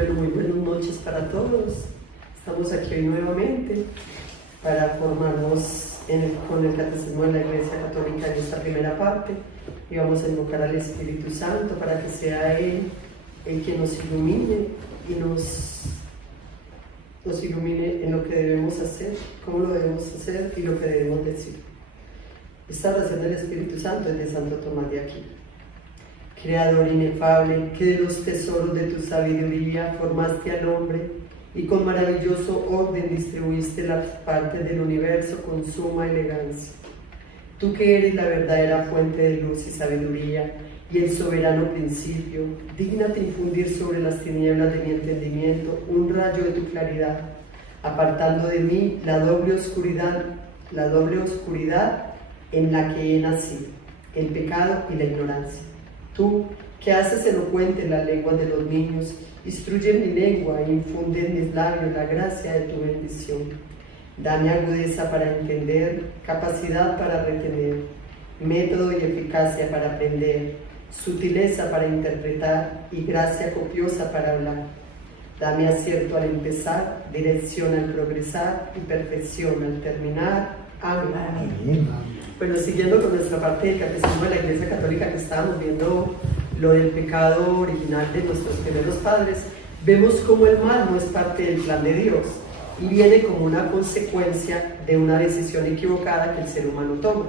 Bueno, muy buenas noches para todos. Estamos aquí hoy nuevamente para formarnos con el Catecismo de la Iglesia Católica en esta primera parte y vamos a invocar al Espíritu Santo para que sea Él el que nos ilumine y nos ilumine en lo que debemos hacer, cómo lo debemos hacer y lo que debemos decir. Esta oración del Espíritu Santo es de Santo Tomás de Aquino. Creador inefable, que de los tesoros de tu sabiduría formaste al hombre y con maravilloso orden distribuiste las partes del universo con suma elegancia. Tú que eres la verdadera fuente de luz y sabiduría y el soberano principio, dígnate infundir sobre las tinieblas de mi entendimiento un rayo de tu claridad, apartando de mí la doble oscuridad en la que he nacido, el pecado y la ignorancia. Tú, que haces elocuente las lenguas de los niños, instruye mi lengua e infunde en mis labios la gracia de tu bendición. Dame agudeza para entender, capacidad para retener, método y eficacia para aprender, sutileza para interpretar y gracia copiosa para hablar. Dame acierto al empezar, dirección al progresar y perfección al terminar. Amén. Bueno, siguiendo con nuestra parte del Catecismo de la Iglesia Católica, que estábamos viendo lo del pecado original de nuestros primeros padres, vemos cómo el mal no es parte del plan de Dios y viene como una consecuencia de una decisión equivocada que el ser humano toma.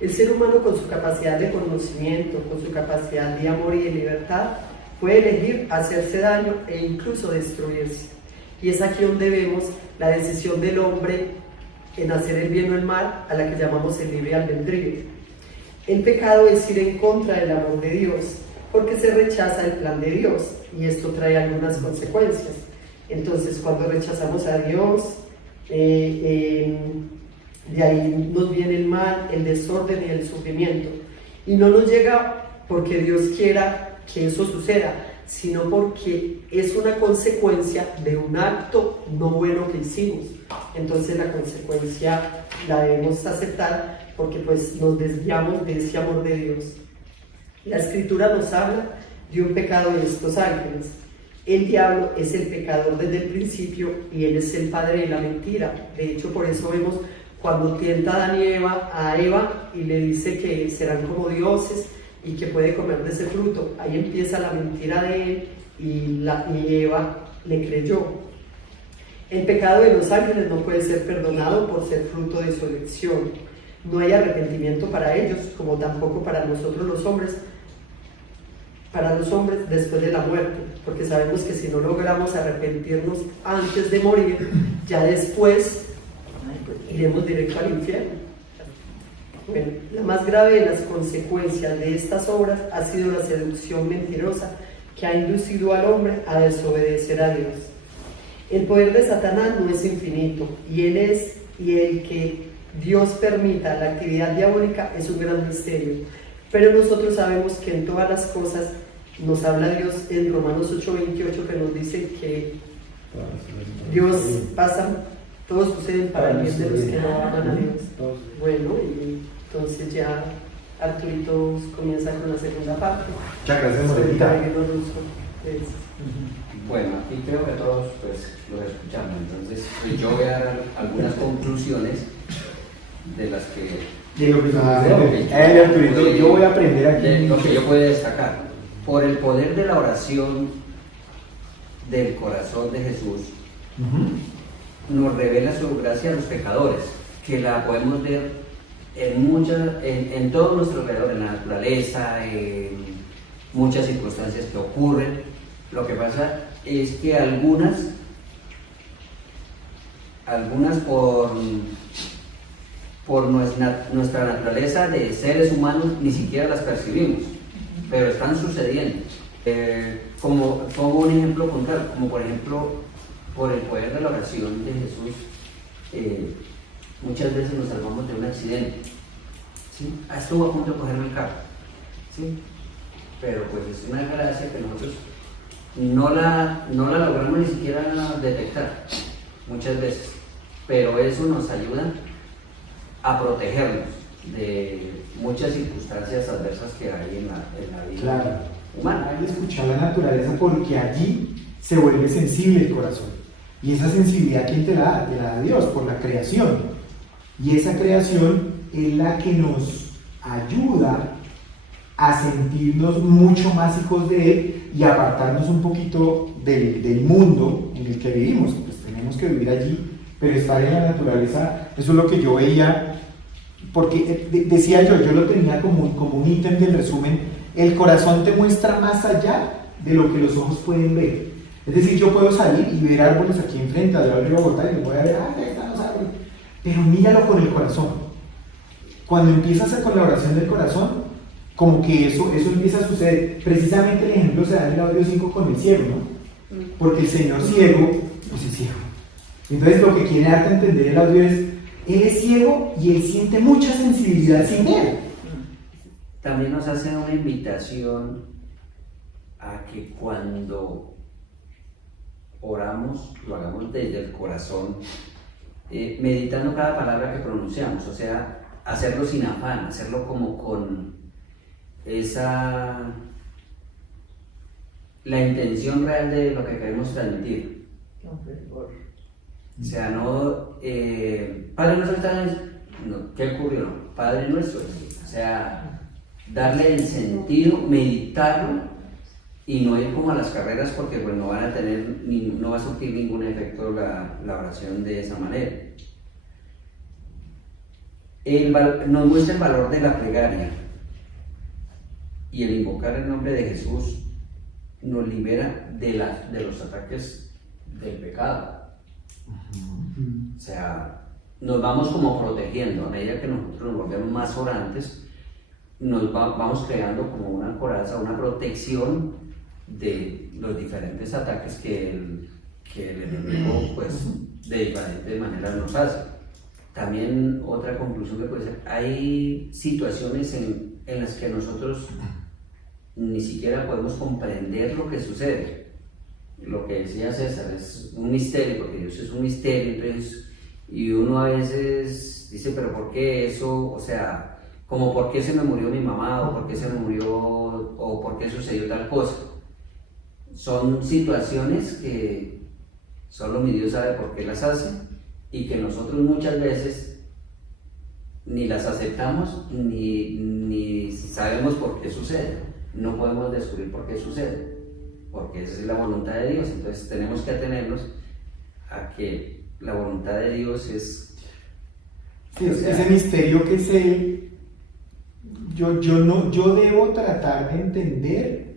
El ser humano, con su capacidad de conocimiento, con su capacidad de amor y de libertad, puede elegir hacerse daño e incluso destruirse. Y es aquí donde vemos la decisión del hombre en hacer el bien o el mal, a la que llamamos el libre albedrío. El pecado es ir en contra del amor de Dios, porque se rechaza el plan de Dios, y esto trae algunas consecuencias. Entonces, cuando rechazamos a Dios, de ahí nos viene el mal, el desorden y el sufrimiento. Y no nos llega porque Dios quiera que eso suceda, sino porque es una consecuencia de un acto no bueno que hicimos. Entonces la consecuencia la debemos aceptar porque pues nos desviamos de ese amor de Dios. La Escritura nos habla de un pecado de estos ángeles. El diablo es el pecador desde el principio y él es el padre de la mentira. De hecho, por eso vemos cuando tienta a Adán y a Eva y le dice que serán como dioses y que puede comer de ese fruto. Ahí empieza la mentira de él y Eva le creyó. El pecado de los ángeles no puede ser perdonado por ser fruto de su elección. No hay arrepentimiento para ellos, como tampoco para nosotros los hombres, después de la muerte, porque sabemos que si no logramos arrepentirnos antes de morir, ya después iremos directo al infierno. Bueno, la más grave de las consecuencias de estas obras ha sido la seducción mentirosa que ha inducido al hombre a desobedecer a Dios. El poder de Satanás no es infinito y el que Dios permita la actividad diabólica es un gran misterio, pero nosotros sabemos que en todas las cosas nos habla Dios en Romanos 8:28, que nos dice que Dios pasa, todos suceden para el bien de los que no aman a Dios. Bueno, y entonces ya Arturito comienza con la segunda parte. Muchas gracias, Morenita. Bueno, aquí creo que todos pues los escuchamos, entonces pues, yo voy a dar algunas conclusiones de las que Arturito, yo voy a aprender aquí. de lo que yo puedo destacar. Por el poder de la oración del corazón de Jesús, nos revela su gracia a los pecadores, que la podemos ver en todo nuestro alrededor, en la naturaleza, en muchas circunstancias que ocurren. Lo que pasa es que algunas por nuestra naturaleza de seres humanos ni siquiera las percibimos, pero están sucediendo. Como pongo un ejemplo contrario, como por ejemplo por el poder de la oración de Jesús, muchas veces nos salvamos de un accidente, ¿sí? Estuvo a punto de cogerme el carro, ¿sí? Pero pues es una gracia que nosotros no la logramos ni siquiera detectar muchas veces, pero eso nos ayuda a protegernos de muchas circunstancias adversas que hay en la vida Claro. humana. Hay que escuchar la naturaleza porque allí se vuelve sensible el corazón. Y esa sensibilidad, ¿quién te la da? Te la da Dios, por la creación. Y esa creación es la que nos ayuda a sentirnos mucho más hijos de Él y apartarnos un poquito del mundo en el que vivimos. Pues tenemos que vivir allí, pero estar en la naturaleza, eso es lo que yo veía, porque decía yo lo tenía como un ítem del resumen: el corazón te muestra más allá de lo que los ojos pueden ver. Es decir, yo puedo salir y ver árboles aquí enfrente, al río Bogotá, y me voy a ver, ahí están los árboles, pero míralo con el corazón. Cuando empiezas con la oración del corazón, como que eso empieza a suceder. Precisamente el ejemplo se da en el audio 5 con el ciego, ¿no? Porque el señor ciego, pues es ciego. Entonces lo que quiere darte a entender el audio es, él es ciego y él siente mucha sensibilidad sin ver. También nos hace una invitación a que cuando oramos, lo hagamos desde el corazón, meditando cada palabra que pronunciamos, o sea, hacerlo sin afán, hacerlo como con la intención real de lo que queremos transmitir. O sea, no, Padre Nuestro está no, ¿qué ocurrió? No, Padre Nuestro, o sea, darle el sentido, meditarlo y no ir como a las carreras, porque pues, no van a tener, no va a surtir ningún efecto la oración de esa manera. Nos muestra el valor de la plegaria, y el invocar el nombre de Jesús nos libera de los ataques del pecado. O sea, nos vamos como protegiendo. A medida que nosotros nos volvemos más orantes, vamos creando como una coraza, una protección de los diferentes ataques que el enemigo pues, de diferentes maneras nos hace. También otra conclusión que puede ser, hay situaciones en las que nosotros ni siquiera podemos comprender lo que sucede. Lo que decía César es un misterio, porque Dios es un misterio, entonces, y uno a veces dice, pero ¿por qué eso? O sea, como ¿por qué se me murió mi mamá? ¿O por qué se me murió? ¿O por qué sucedió tal cosa? Son situaciones que solo mi Dios sabe por qué las hace, y que nosotros muchas veces ni las aceptamos ni sabemos por qué sucede. No podemos descubrir por qué sucede, porque esa es la voluntad de Dios. Entonces tenemos que atenernos a que la voluntad de Dios es... Sí, ese misterio que es Él, yo debo tratar de entender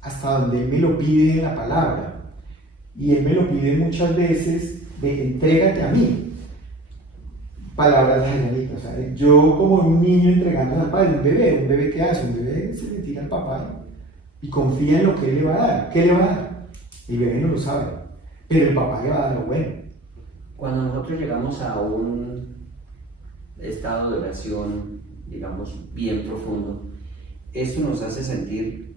hasta donde Él me lo pide en la palabra, y Él me lo pide muchas veces de entrégate a mí. Palabras de Angelita, o sea, yo como un niño entregando al padre, un bebé ¿qué hace? Un bebé se le tira al papá y confía en lo que él le va a dar. ¿Qué le va a dar? El bebé no lo sabe, pero el papá le va a dar lo bueno. Cuando nosotros llegamos a un estado de oración, digamos, bien profundo, eso nos hace sentir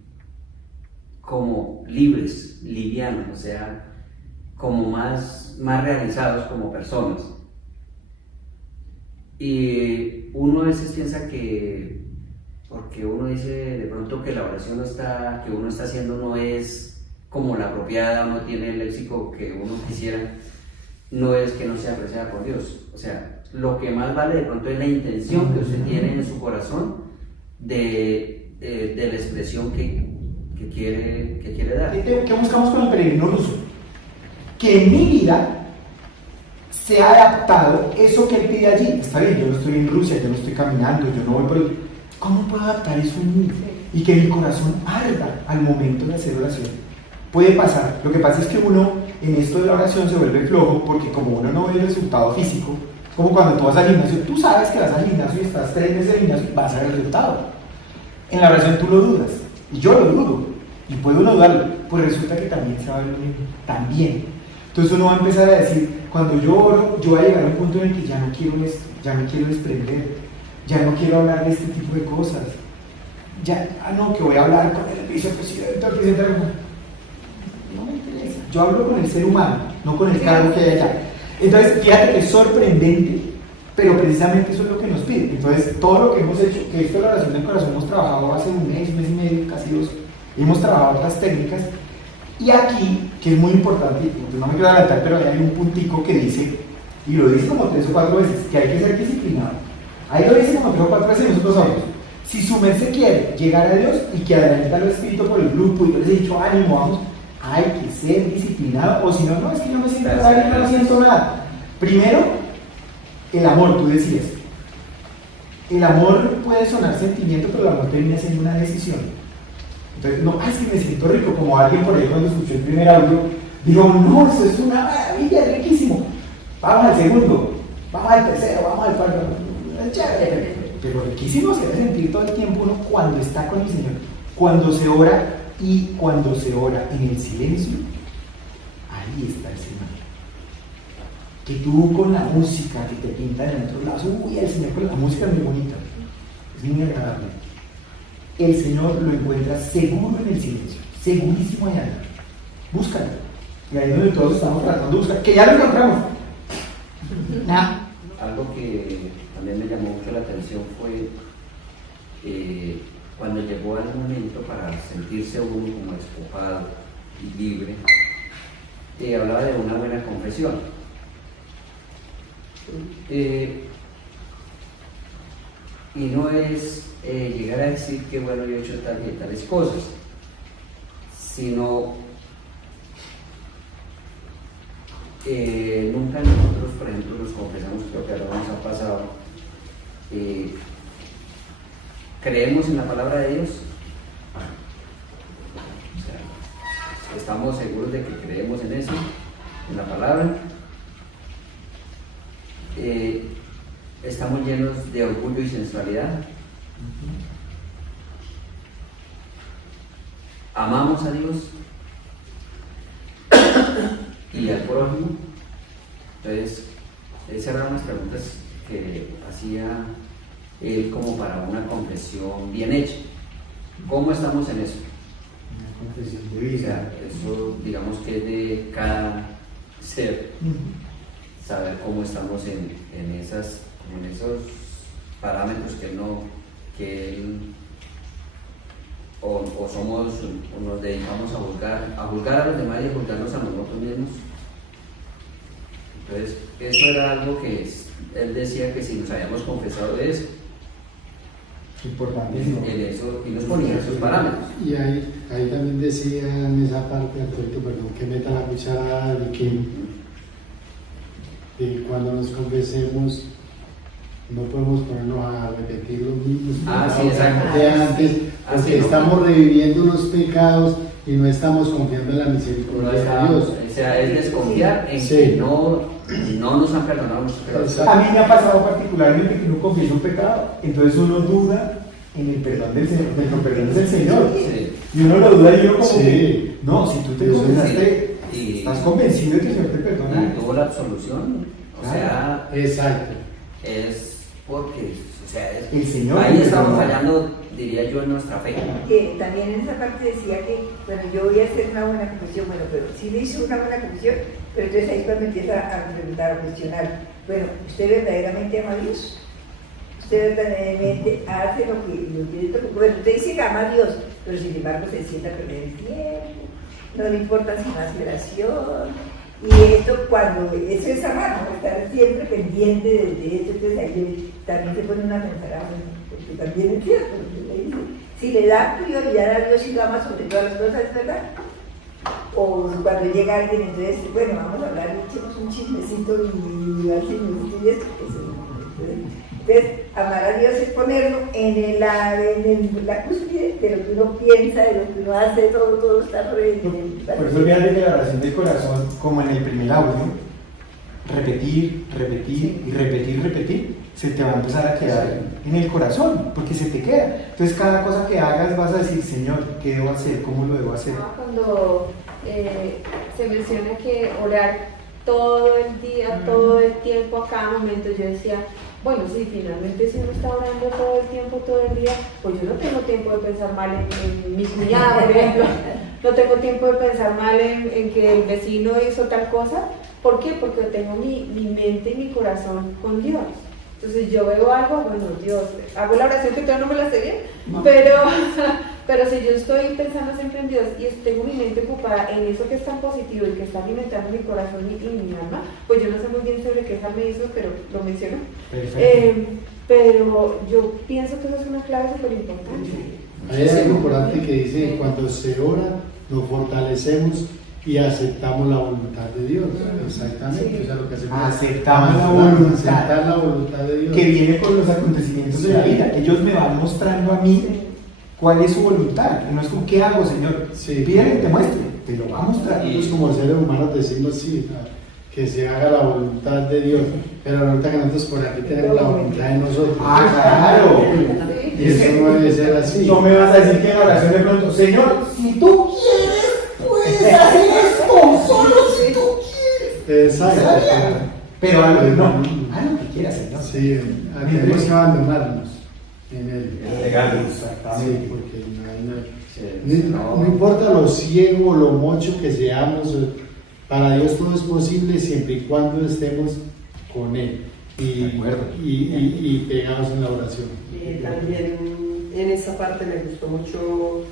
como libres, livianos, o sea, como más realizados como personas. Y uno a veces piensa que, porque uno dice de pronto que la oración que uno está haciendo no es como la apropiada, no tiene el léxico que uno quisiera, no es que no sea apreciada por Dios. O sea, lo que más vale de pronto es la intención que usted tiene en su corazón de la expresión que quiere dar. ¿Qué buscamos con el peregrino ruso? Que en mi vida se ha adaptado eso que él pide allí. Está bien, yo no estoy en Rusia, yo no estoy caminando, yo no voy por el... ¿Cómo puedo adaptar eso en mí? Y que mi corazón arda al momento de hacer oración. Puede pasar. Lo que pasa es que uno en esto de la oración se vuelve flojo, porque como uno no ve el resultado físico, como cuando tú vas al gimnasio, tú sabes que vas al gimnasio y estás 3 meses en el gimnasio y vas a ver el resultado. En la oración tú lo dudas, y yo lo dudo, y puede uno dudarlo, pues resulta que también se va a ver lo mismo, también. Entonces uno va a empezar a decir, cuando yo oro, yo voy a llegar a un punto en el que ya no quiero esto, ya me quiero desprender, ya no quiero hablar de este tipo de cosas, ya, no, que voy a hablar con el vicepresidente, no me interesa, yo hablo con el ser humano, no con el cargo que hay allá. Entonces, fíjate que es sorprendente, pero precisamente eso es lo que nos pide. Entonces, todo lo que hemos hecho, que esto de la oración del corazón hemos trabajado hace un mes y medio, casi 2, hemos trabajado otras técnicas, y aquí que es muy importante, y no me quiero adelantar, pero hay un puntico que dice, y lo dice como 3 o 4 veces, que hay que ser disciplinado. Ahí lo dice como 3 o 4 veces y nosotros sabemos. Si su merced quiere llegar a Dios y que adelante lo escrito por el grupo y yo les he dicho ánimo, vamos, hay que ser disciplinado, o si no, no, es que yo me siento mal y no siento nada. Primero, el amor, tú decías. El amor puede sonar sentimiento, pero el amor termina siendo una decisión. Entonces, no, es que me siento rico, como alguien por ahí cuando escuchó el primer audio, dijo, no, eso es una maravilla, es riquísimo. Vamos al segundo, vamos al tercero, vamos al cuarto. Es chévere, pero riquísimo se debe sentir todo el tiempo uno cuando está con el Señor, cuando se ora y cuando se ora en el silencio, ahí está el Señor. Que tú con la música que te pinta de otros lados, uy, el Señor con la música es muy bonita, es muy agradable. El Señor lo encuentra seguro en el silencio, segurísimo allá. Búscalo. Y ahí es donde todos estamos tratando de buscar, que ya lo encontramos. Nah. Algo que también me llamó mucho la atención fue cuando llegó el momento para sentirse uno como despojado y libre, hablaba de una buena confesión. Y no es llegar a decir que bueno, yo he hecho tal y tales cosas, sino nunca nosotros, por ejemplo, nos confesamos, creo que ahora nos ha pasado, creemos en la palabra de Dios, o sea, estamos seguros de que creemos en eso, en la palabra, estamos llenos de orgullo y sensualidad, amamos a Dios y al prójimo. Entonces, esas eran las preguntas que hacía él como para una confesión bien hecha. ¿Cómo estamos en eso? Una confesión de O vida. sea, eso digamos que es de cada ser, saber cómo estamos en esos parámetros que él o somos, o nos dedicamos a juzgar a los demás y a juzgarnos a nosotros mismos. Entonces, eso era algo que él decía que si nos habíamos confesado de eso, Importantísimo. en eso, y nos ponía esos parámetros. Y ahí también decía en esa parte, Alberto, perdón, que meta la cuchara de que cuando nos confesemos no podemos ponernos a repetir los mismos Sí, exacto. de antes, Así porque no. estamos reviviendo los pecados y no estamos confiando en la misericordia de Dios. O sea, es desconfiar en Sí. que no nos han perdonado nuestros pecados. Exacto. A mí me ha pasado particularmente que uno confiesa un pecado, entonces uno duda en el perdón del Señor, del Señor. Sí. Y uno lo duda y uno como Sí. que, no, si tú te Eso confesaste, sí. estás convencido de que el Señor te perdona. Y tuvo la absolución, o sea, Exacto. es porque, o sea, El Señor ahí te estamos perdona. fallando, diría yo, en nuestra fe. Que también en esa parte decía que, bueno, yo voy a hacer una buena confesión, bueno, pero sí le hizo una buena confesión, pero entonces ahí es cuando empieza a preguntar, a cuestionar, bueno, ¿usted verdaderamente ama a Dios? ¿Usted verdaderamente hace lo que bueno, usted dice que ama a Dios, pero sin embargo se sienta a perder el tiempo, no le importa si más oración, y esto cuando, eso es amar, ¿no? Estar siempre pendiente de eso, entonces ahí también se pone una a pensar, porque también es cierto, le dice, si le da prioridad a Dios y lo ama sobre todas las cosas, ¿es verdad? O cuando llega alguien, entonces, bueno, vamos a hablar, echemos un chismecito y así, y esto, entonces, amar a Dios es ponerlo en la cúspide de lo que uno piensa, de lo que uno hace, todo está Por eso fíjate que la oración del corazón, como en el primer audio, repetir y repetir, se te va a empezar a quedar en el corazón, porque se te queda. Entonces cada cosa que hagas vas a decir, Señor, ¿qué debo hacer? ¿Cómo lo debo hacer? Cuando se menciona que orar todo el día, todo el tiempo, a cada momento, yo decía, bueno, sí, finalmente si uno está orando todo el tiempo, todo el día, pues yo no tengo tiempo de pensar mal en mi cuñada, por ejemplo, no tengo tiempo de pensar mal en que el vecino hizo tal cosa. ¿Por qué? Porque tengo mi mente y mi corazón con Dios. Entonces yo veo algo, bueno, Dios, hago la oración que todavía no me la sé bien, No. pero Pero si yo estoy pensando siempre en Dios y tengo mi mente ocupada en eso que es tan positivo y que está alimentando mi corazón y mi alma, pues yo no sé muy bien sobre qué me hizo, pero lo menciono. Pero yo pienso que eso es una clave súper importante. Hay algo importante que dice, cuando se ora, nos fortalecemos y aceptamos la voluntad de Dios. Exactamente, Sí. o sea, lo que hacemos Aceptamos la aceptar la voluntad de Dios. que viene con los acontecimientos de la vida. Ellos me van mostrando a mí cuál es su voluntad. Y no es como, ¿qué hago, Señor? Sí. Pídele que te muestre, te lo va a mostrar. Nosotros como seres humanos decimos sí, que se haga la voluntad de Dios, pero ahorita que nosotros por aquí tenemos la voluntad de nosotros. Claro. Y eso no debe ser así. No me vas a decir que en oración de pronto, Señor, si tú quieres, puedes hacer esto, solo si tú quieres. Exacto. Pero algo, no, haz lo que quieras, Señor. Sí, tenemos que abandonarnos en él. Exactamente. Sí, porque no importa lo ciego, lo mocho que seamos, para Dios todo es posible siempre y cuando estemos con Él y pegados en la oración. También en esa parte me gustó mucho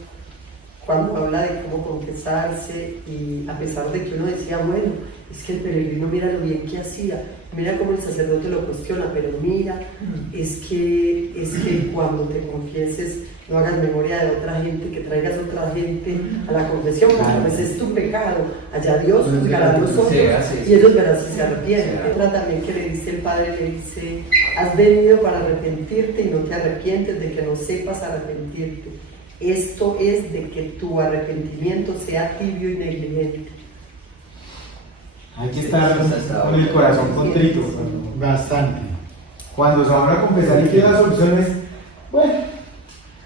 cuando habla de cómo confesarse, y a pesar de que uno decía, bueno, es que el peregrino mira lo bien que hacía, mira cómo el sacerdote lo cuestiona, pero mira, es que cuando te confieses no hagas memoria de otra gente, que traigas otra gente a la confesión, porque pues es tu pecado, allá Dios juzgará a nosotros y ellos verán si se arrepienten. Otra también que le dice el Padre, le dice, has venido para arrepentirte y no te arrepientes de que no sepas arrepentirte. Esto es de que tu arrepentimiento sea tibio y negligente. Hay que estar con el corazón contrito. Bastante. Cuando se van a confesar y que la solución es, bueno,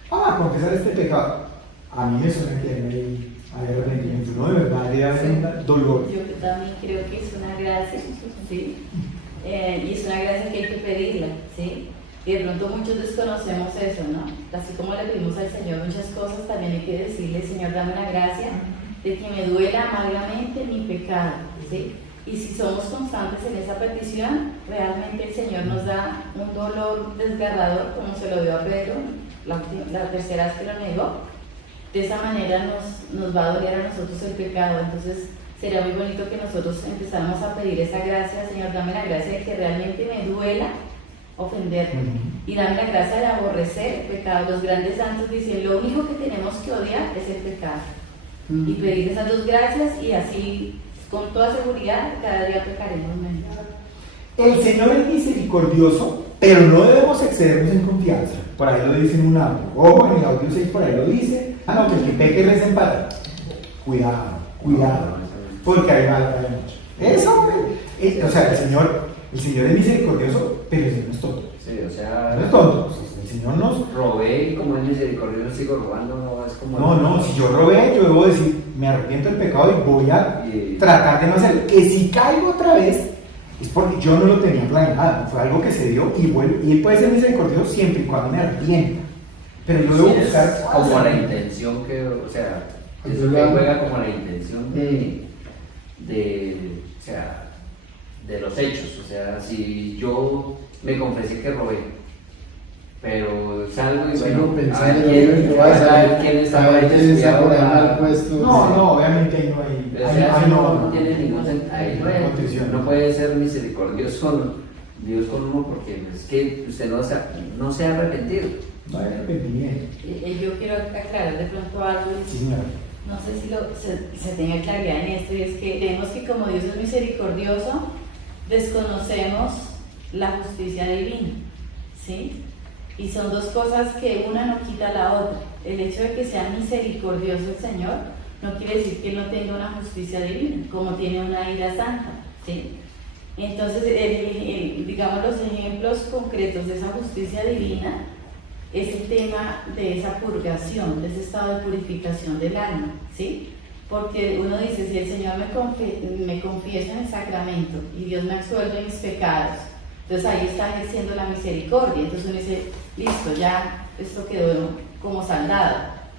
vamos a confesar este pecado. A mí me suena que hay arrepentimiento, ¿no? De verdad, le da dolor. Yo también creo que es una gracia, ¿sí? Y es una gracia que hay que pedirla, ¿sí? Y de pronto muchos desconocemos eso, ¿no? Así como le pedimos al Señor muchas cosas, también hay que decirle, Señor, dame la gracia de que me duela amargamente mi pecado, ¿sí? Y si somos constantes en esa petición, realmente el Señor nos da un dolor desgarrador, como se lo dio a Pedro, la tercera vez que lo negó. De esa manera nos va a doler a nosotros el pecado. Entonces sería muy bonito que nosotros empezáramos a pedir esa gracia, Señor, dame la gracia de que realmente me duela ofenderte, y dame la gracia de aborrecer el pecado. Los grandes santos dicen, lo único que tenemos que odiar es el pecado, y pedir esas dos gracias, y así con toda seguridad cada día pecaremos menos. El Señor es misericordioso, pero no debemos excedernos en confianza. Por ahí lo dice en un audio. Ojo, en el audio 6 por ahí lo dice. No, que el que peque reza en pata. Cuidado, porque hay mucho. Eso, hombre. O sea, el Señor es misericordioso, pero el Señor no es tonto. Sí, o sea, No es tonto. El Señor nos... robé y como es misericordioso sigo robando, no es como... No, si yo robé, yo debo decir, me arrepiento del pecado y voy a tratar de no hacerlo. Que si caigo otra vez, es porque yo no lo tenía planeado, fue algo que se dio y vuelve. Y Él puede ser misericordioso siempre y cuando me arrepienta. Pero yo debo Sí, buscar... es como la intención que, o sea, eso que juega como la intención o sea, de los hechos. O sea, si yo me confesé que robé, pero salgo y bueno, pensar en lo que vas a ver, quién está a ver quién está por ahí mal ahora. puesto. No, obviamente ahí no hay... O sea, ahí no tiene ningún sentido. Ahí contrición. no puede ser misericordioso Dios con uno, porque es que usted no se ha arrepentido. No hay arrepentimiento. Yo quiero aclarar de pronto algo. Sí, señora. No sé si se tenga claridad en esto, y es que vemos que como Dios es misericordioso, desconocemos la justicia divina, ¿sí? Y son dos cosas que una no quita la otra. El hecho de que sea misericordioso el Señor no quiere decir que Él no tenga una justicia divina, como tiene una ira santa, ¿sí? Entonces, digamos, los ejemplos concretos de esa justicia divina es el tema de esa purgación, de ese estado de purificación del alma, ¿sí? Porque uno dice, si el Señor me confiesa en el sacramento y Dios me absuelve mis pecados, entonces ahí está ejerciendo la misericordia. Entonces uno dice, listo, ya esto quedó como saldado,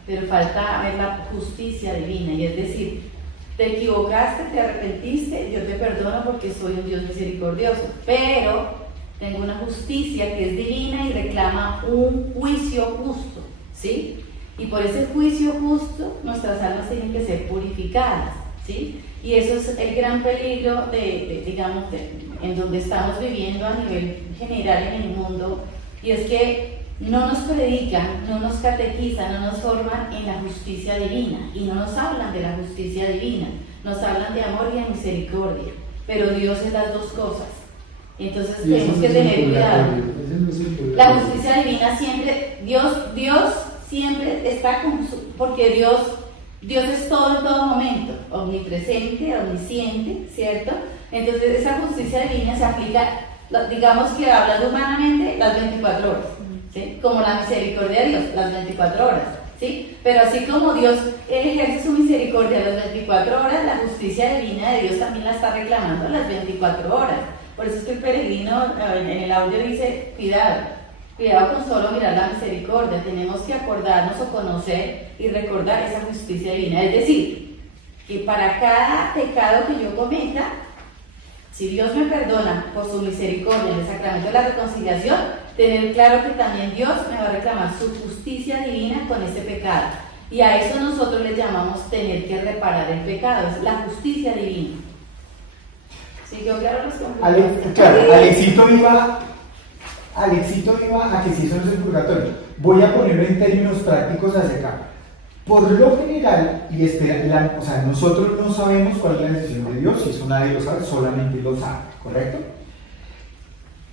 pero falta ver la justicia divina, y es decir, te equivocaste, te arrepentiste, yo te perdono porque soy un Dios misericordioso, pero tengo una justicia que es divina y reclama un juicio justo, ¿sí? Y por ese juicio justo, nuestras almas tienen que ser purificadas, ¿sí? Y eso es el gran peligro digamos, en donde estamos viviendo a nivel general en el mundo, y es que no nos predican, no nos catequizan, no nos forman en la justicia divina, y no nos hablan de la justicia divina, nos hablan de amor y de misericordia, pero Dios es las dos cosas. Entonces tenemos que tener cuidado. La justicia divina siempre, Dios siempre está porque Dios es todo en todo momento, omnipresente, omnisciente, ¿cierto? Entonces esa justicia divina se aplica, digamos que hablando humanamente, las 24 horas, ¿sí? Como la misericordia de Dios, las 24 horas, ¿sí? Pero así como Dios ejerce su misericordia las 24 horas, la justicia divina de Dios también la está reclamando las 24 horas. Por eso es que el peregrino en el audio dice, cuidado con solo mirar la misericordia, tenemos que acordarnos o conocer y recordar esa justicia divina. Es decir, que para cada pecado que yo cometa, si Dios me perdona por su misericordia en el sacramento de la reconciliación, tener claro que también Dios me va a reclamar su justicia divina con ese pecado. Y a eso nosotros le llamamos tener que reparar el pecado, es la justicia divina. ¿Sí quedó claro los complementos? Claro, Alexito iba a que si eso no es el purgatorio. Voy a ponerlo en términos prácticos hacia acá. Por lo general, nosotros no sabemos cuál es la decisión de Dios, si eso nadie lo sabe, solamente Él lo sabe, ¿correcto?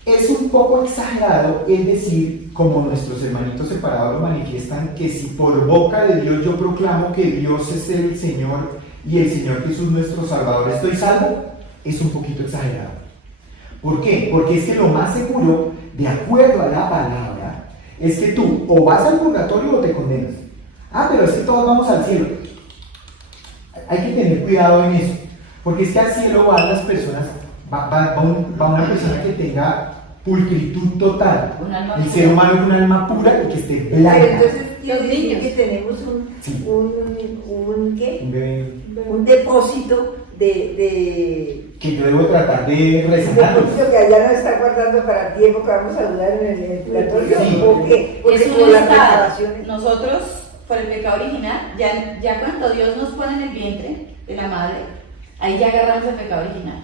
Es un poco exagerado el decir, como nuestros hermanitos separados lo manifiestan, que si por boca de Dios yo proclamo que Dios es el Señor y el Señor Jesús nuestro Salvador, estoy salvo, es un poquito exagerado. ¿Por qué? Porque es que lo más seguro, de acuerdo a la palabra, es que tú o vas al purgatorio o te condenas. Pero es que todos vamos al cielo. Hay que tener cuidado en eso, porque es que al cielo van las personas, va una persona que tenga pulcritud total, el ser humano es un alma pura y que esté blanca. Pero entonces quiere decir que tenemos un depósito de que yo debo tratar de resanarlos. Que allá nos está guardando para el tiempo que vamos a dudar en el purgatorio. Sí. ¿O qué? Es Por un las estado. preparaciones. Nosotros, por el pecado original, ya cuando Dios nos pone en el vientre de la madre, ahí ya agarramos el pecado original,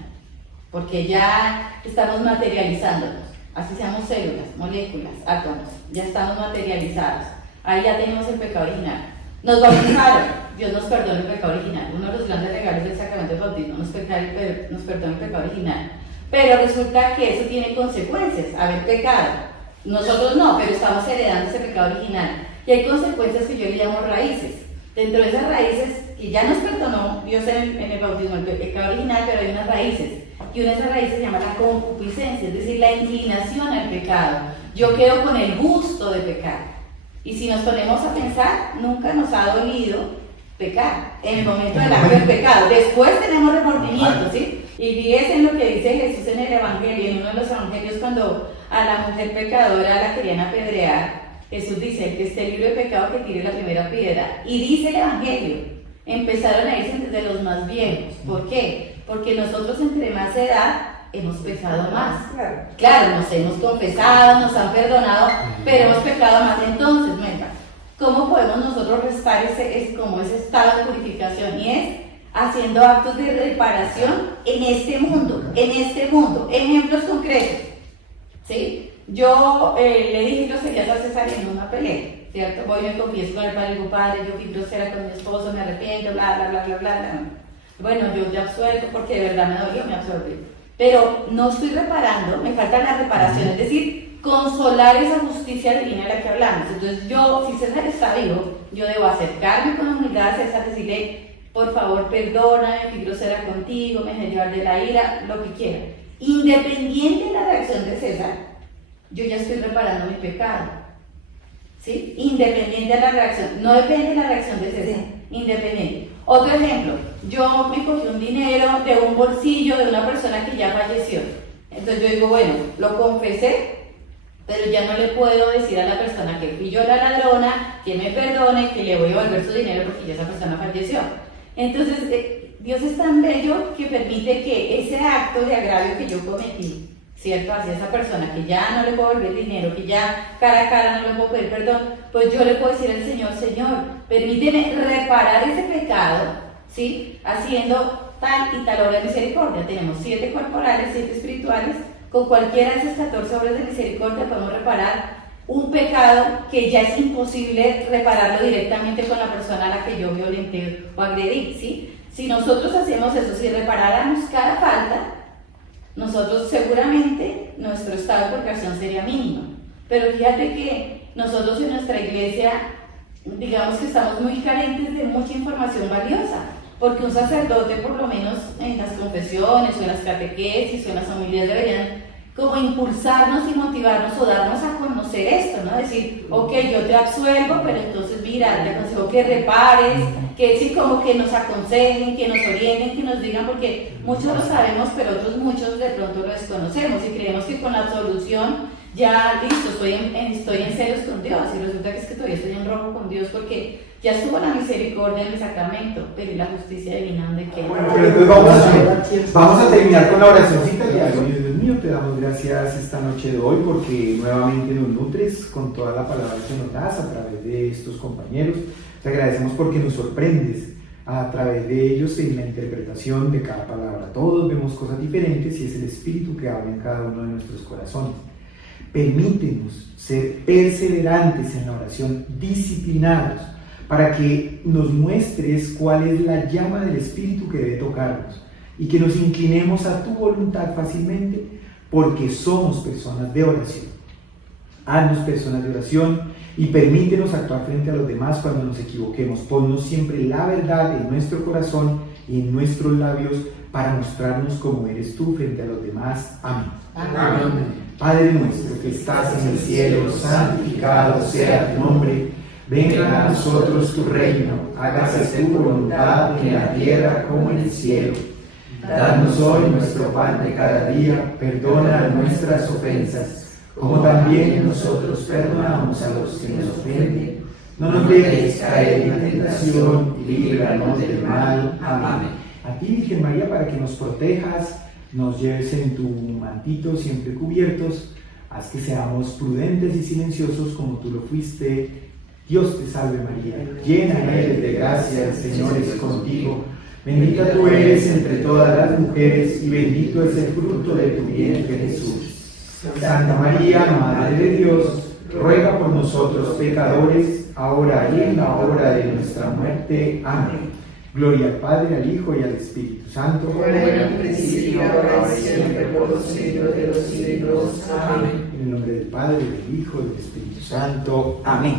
porque ya estamos materializándonos, así seamos células, moléculas, átomos, ya estamos materializados, ahí ya tenemos el pecado original. Nos bautizaron, Dios nos perdona el pecado original, uno de los grandes regalos del sacramento del bautismo, nos perdona el pecado original, pero resulta que eso tiene consecuencias, haber pecado. Nosotros no, pero estamos heredando ese pecado original. Y hay consecuencias que yo le llamo raíces. Dentro de esas raíces, que ya nos perdonó Dios en el bautismo, el pecado original, pero hay unas raíces. Y una de esas raíces se llama la concupiscencia, es decir, la inclinación al pecado. Yo quedo con el gusto de pecar. Y si nos ponemos a pensar, nunca nos ha dolido pecar en el momento del acto del pecado. Después tenemos remordimiento, ¿sí? Y fíjense en lo que dice Jesús en el Evangelio, en uno de los Evangelios, cuando a la mujer pecadora la querían apedrear. Jesús dice, el que esté libre de pecado que tire la primera piedra. Y dice el Evangelio, empezaron a irse desde los más viejos. ¿Por qué? Porque nosotros entre más edad hemos pecado más. Claro, nos hemos confesado, nos han perdonado, pero hemos pecado más. Entonces, ¿cómo podemos nosotros restar ese estado de purificación? Y es haciendo actos de reparación en este mundo. Ejemplos concretos, ¿sí? Yo le dije groserías a César en una pelea, ¿cierto? Voy y me confieso con el padre, digo, padre, yo fui grosera con mi esposo, me arrepiento, bla, bla, bla, bla, bla. Bueno, yo te absuelvo porque de verdad me dolió, me absorbí. Pero no estoy reparando, me falta la reparación, es decir, consolar esa justicia divina de la que hablamos. Entonces yo, si César está vivo, yo debo acercarme con humildad a César, decirle, por favor, perdóname, fui grosera contigo, me dejé llevar de la ira, lo que quiera. Independiente de la reacción de César, yo ya estoy reparando mi pecado, ¿sí? Independiente de la reacción, no depende de la reacción de César, independiente. Otro ejemplo, yo me cogí un dinero de un bolsillo de una persona que ya falleció. Entonces yo digo, bueno, lo confesé, pero ya no le puedo decir a la persona que fui yo la ladrona, que me perdone, que le voy a devolver su dinero porque ya esa persona falleció. Entonces, Dios es tan bello que permite que ese acto de agravio que yo cometí ¿cierto? Hacia esa persona que ya no le puedo volver dinero, que ya cara a cara no le puedo pedir perdón, pues yo le puedo decir al Señor, Señor, permíteme reparar ese pecado, ¿sí? Haciendo tal y tal obra de misericordia. Tenemos 7 corporales, 7 espirituales. Con cualquiera de esas 14 obras de misericordia podemos reparar un pecado que ya es imposible repararlo directamente con la persona a la que yo violenté o agredí, ¿sí? Si nosotros hacemos eso, si reparáramos cada falta, nosotros seguramente nuestro estado de purgación sería mínimo. Pero fíjate que nosotros en nuestra iglesia, digamos que estamos muy carentes de mucha información valiosa, porque un sacerdote, por lo menos en las confesiones o en las catequesis o en las homilías, deberían como impulsarnos y motivarnos o darnos a conocer esto, ¿no? Decir, ok, yo te absuelvo, pero entonces mira, te aconsejo que repares, que sí, como que nos aconsejen, que nos orienten, que nos digan, porque muchos lo sabemos, pero otros muchos de pronto lo desconocemos y creemos que con la absolución ya listo, estoy en ceros con Dios, y resulta que es que todavía estoy en rojo con Dios porque ya estuvo la misericordia en el sacramento, pero ¿y la justicia divina dónde queda? Bueno, pero entonces vamos a terminar con la oracióncita y algo. Dios mío, te damos gracias esta noche de hoy porque nuevamente nos nutres con toda la palabra que nos das a través de estos compañeros. Te agradecemos porque nos sorprendes a través de ellos en la interpretación de cada palabra. Todos vemos cosas diferentes y es el Espíritu que habla en cada uno de nuestros corazones. Permítenos ser perseverantes en la oración, disciplinados, para que nos muestres cuál es la llama del Espíritu que debe tocarnos y que nos inclinemos a tu voluntad fácilmente, porque somos personas de oración. Haznos personas de oración y permítenos actuar frente a los demás cuando nos equivoquemos. Ponnos siempre la verdad en nuestro corazón y en nuestros labios para mostrarnos como eres tú frente a los demás. Amén. Amén. Padre nuestro que estás en el cielo, santificado sea tu nombre. Venga a nosotros tu reino, hágase tu voluntad en la tierra como en el cielo. Danos hoy nuestro pan de cada día, perdona nuestras ofensas, como también nosotros perdonamos a los que nos ofenden. No nos dejes caer en la tentación y líbranos del mal. Amén. A ti, Virgen María, para que nos protejas, nos lleves en tu mantito siempre cubiertos, haz que seamos prudentes y silenciosos como tú lo fuiste. Dios te salve María, llena eres de gracia, el Señor es contigo. Bendita tú eres entre todas las mujeres y bendito es el fruto de tu vientre Jesús. Santa María, Madre de Dios, ruega por nosotros pecadores, ahora y en la hora de nuestra muerte. Amén. Gloria al Padre, al Hijo y al Espíritu Santo. Como era en el principio, ahora y siempre, por los siglos de los siglos. Amén. En el nombre del Padre, del Hijo y del Espíritu Santo. Amén.